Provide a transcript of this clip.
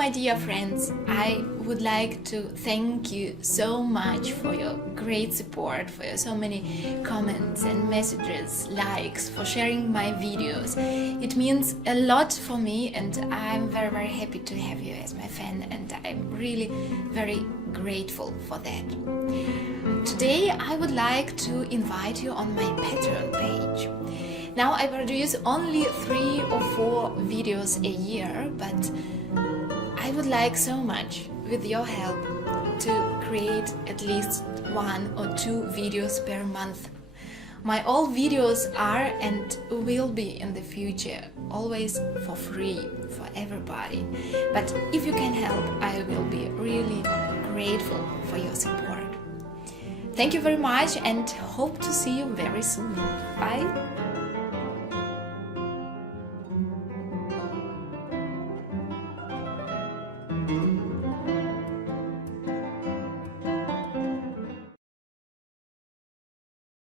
my dear friends, I would like to thank you so much for your great support, for your so many comments and messages, likes, for sharing my videos. It means a lot for me, and I'm very happy to have you as my fan, and I'm really very grateful for that. Today I would like to invite you on my Patreon page. Now I produce only 3 or 4 videos a year, but I would like so much, with your help, to create at least 1 or 2 videos per month. My all videos are and will be in the future always for free for everybody. But if you can help, I will be really grateful for your support. Thank you very much and hope to see you very soon. Bye!